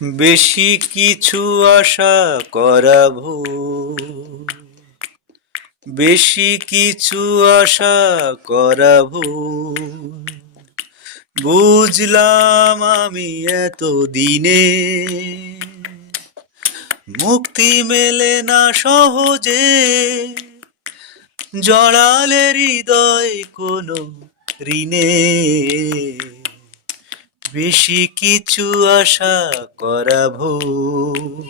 বেশি কিছু আশা করা ভুল, বেশি কিছু আশা করা ভুল। বুঝলাম আমি এত দিনে মুক্তি মেলে না সহজে, জড়ালে হৃদয় কোনো ঋণে। বেশি কিছু আশা করা ভুল,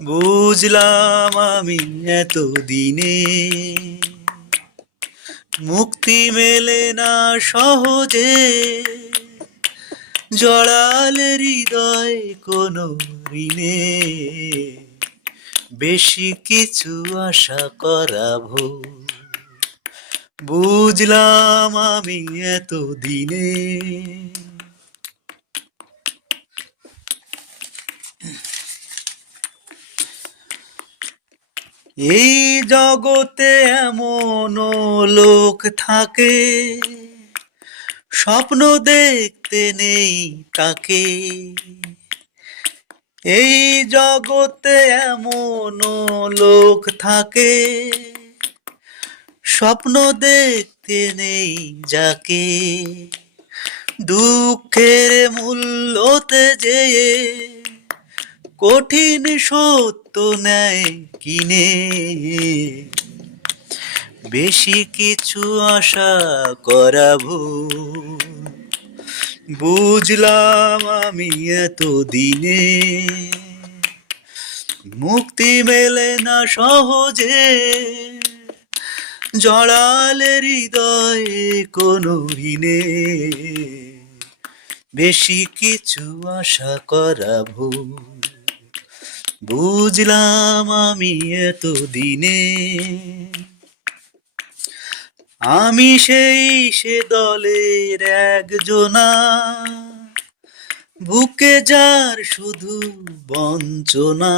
বুঝলাম আমি এত দিনে মুক্তি মেলে না সহজে, জড়ালে হৃদয় কোনো ঋণে। বেশি কিছু আশা করা ভুল, বুঝলাম আমি এত দিনে। এই জগতে এমন লোক থাকে, স্বপ্ন দেখতে নেই তাকে। এই জগতে এমন লোক থাকে, স্বপ্ন দেখতে নেই যাকে। দুঃখের মূল্যতে যেয়ে কঠিন সত্য নেয় কিনে। বেশি কিছু আশা করা ভুল, বুঝলাম আমি এত দিনে মুক্তি মেলে না সহজে, জড়ালে হৃদয়ে কোনো ঋণে। বেশি কিছু আশা করা ভুল, বুঝলাম আমি এত দিনে। আমি সে দলের একজনা, বুকে যার শুধু বঞ্চনা।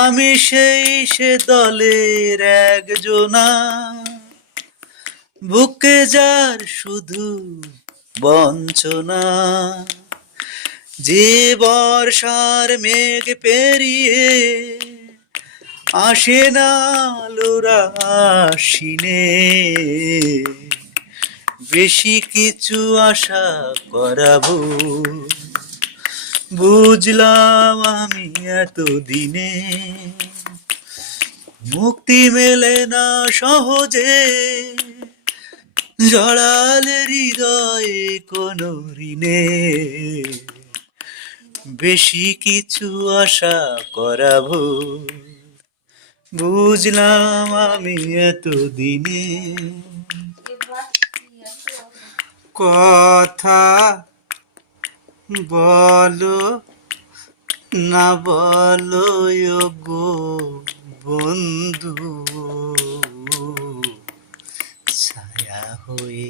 আমি সে দলের একজনা, বুকে যার শুধু বঞ্চনা। যে বর্ষার মেঘ পেরিয়ে আসে না আলোরা আশ্বিনে। বেশি কিছু আশা করা ভুল, বুঝলাম আমি এত দিনে মুক্তি মেলে না সহজে, জড়ালে হৃদয়ে কোনো ঋণে। বেশি কিছু আশা করা ভুল, বুঝলাম আমি এত দিনে। কথা বলো না বলো গো বন্ধু, ছায়া হয়ে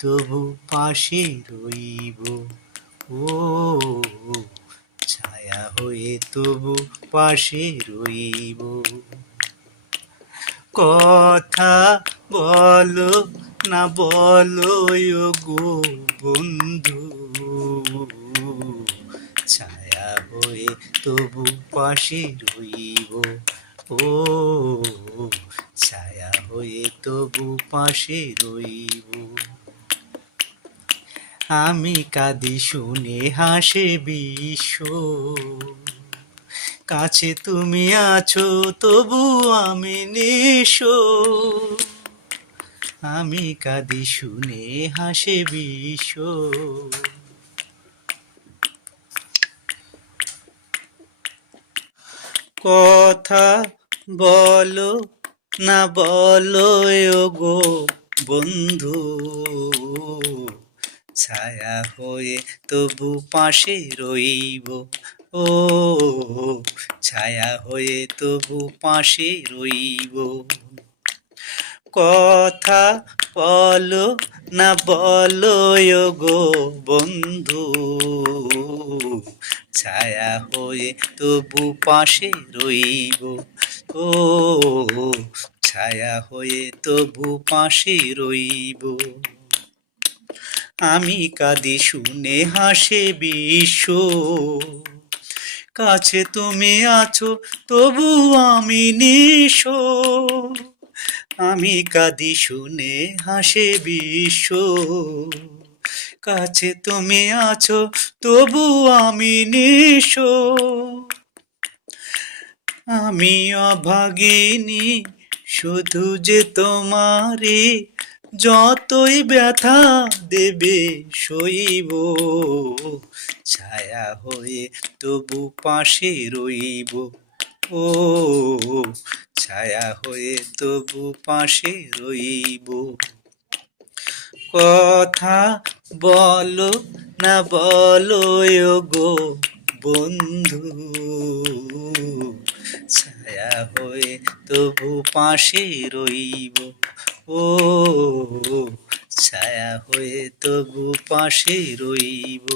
তবু পাশে রইব। ও ছায়া হয়ে তবু পাশে রইব। কথা বলো না বলো গো বন্ধু, ছায়া হয়ে তবু পাশে রইব। ও ছায়া হয়ে তবু পাশে রইব। আমি কাঁদি শুনে হাসে বিশ্ব, কাছে তুমি আছো তবু আমি নিশো। আমি কাঁদি শুনে হাসে বিশ্ব। কথা বলো না বলো গো বন্ধু, ছায়া হয়ে তবু পাশে রইব। ও ছায়া হয়ে তবু পাশে রইব। কথা বলো না বলো গো বন্ধু, ছায়া হয়ে তবু পাশে রইব। ও ছায়া হয়ে তবু পাশে রইব। আমি কাঁদি শুনে হাসে বিশ্ব, কাছে তুমি আছো তবু আমি নিঃস্ব। আমি কাঁদি শুনে হাসে বিশ্ব, কাছে তুমি আছো তবু আমি নিঃস্ব। আমি অভাগিনী শুধু যে তোমারে, যতই ব্যথা দেবে সইব, ছায়া হয়ে তবু পাশে রইব। ও ছায়া হয়ে তবু পাশে রইব। কথা বলো না বলো গো বন্ধু, ছায়া হয়ে তবু পাশে রইব। ও ছায়া হয়ে তবু পাশে রইব।